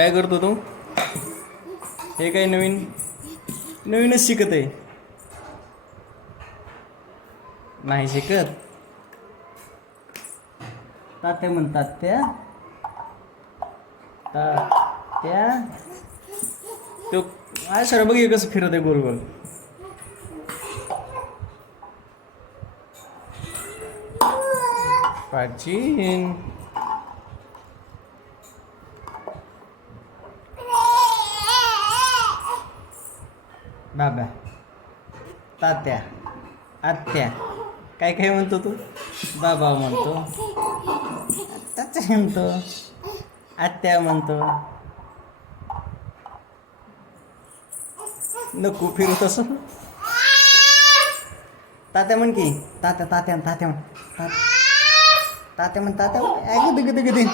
काय करतो तू? हे काय नवीनच शिकत आहे? नाही शिकत. तात्या म्हणतात तात्या तो काय सर बघ कसं फिरत आहे गोल गोल. प्राचीन बाबा तात्या आत्या काय काय म्हणतो तू? बाबा म्हणतो, तात्या म्हणतो, आत्या म्हणतो. नको फिरू तसं. तात्या म्हण की तात्या तात्या तात्या म्हण तात्या म्हण तात्या गदी गदी गदी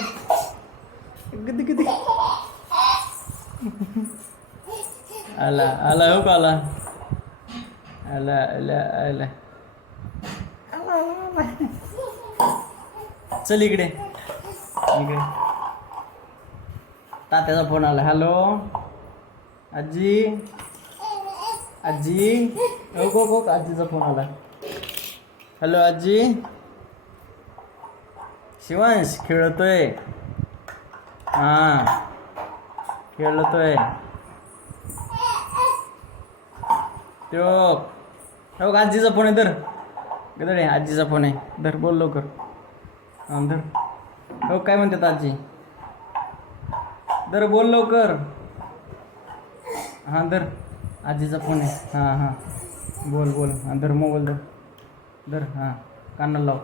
गदी गदी. आला आला हो का आला आला आला आला. चल इकडे इकडे. तात्याचा फोन आला. हॅलो आजी आजी. हो हो आजीचा फोन आला. हॅलो आजी. शिवांश खेळतोय. हां खेळतोय तो. हो आजीचा फोन आहे. धर गदडे आजीचा फोन आहे. धर बोल लवकर. हां धर. हो काय म्हणतात आजी? धर बोल लवकर. हां धर आजीचा फोन आहे. हां हां बोल बोल. हां धर मोबाईल धर धर. हां कानाला लाव.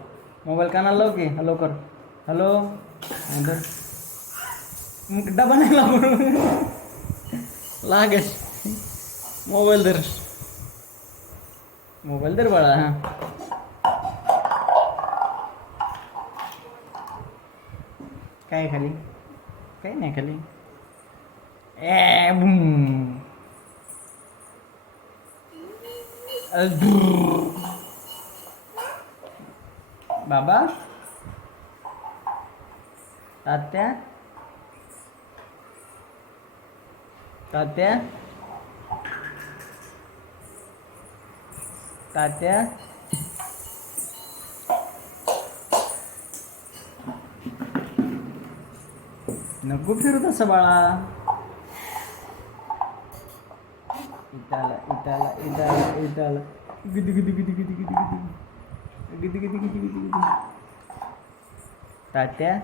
मोबाईल कानाला लाव की. हॅलो कर. हॅलो धर. डबा नाही लागून लागेल. मोबाईल धर. मोबाईल धर बाळा. हां काय खाली? काही नाही खाली. ए बूम. बाबा तात्या तात्या तात्या. नको फिरू तसं बाळा. इटाला इटाला इटाला इटाला. गिदी गिदी गिदी गिदी गिदी गिदी गिदी गिदी गिदी गिदी गिदी. तात्या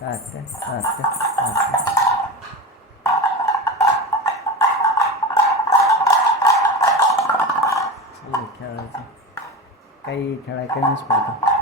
तात्या तात्या तात्या. खेळायचं काही खेळाय कमीच पडतं.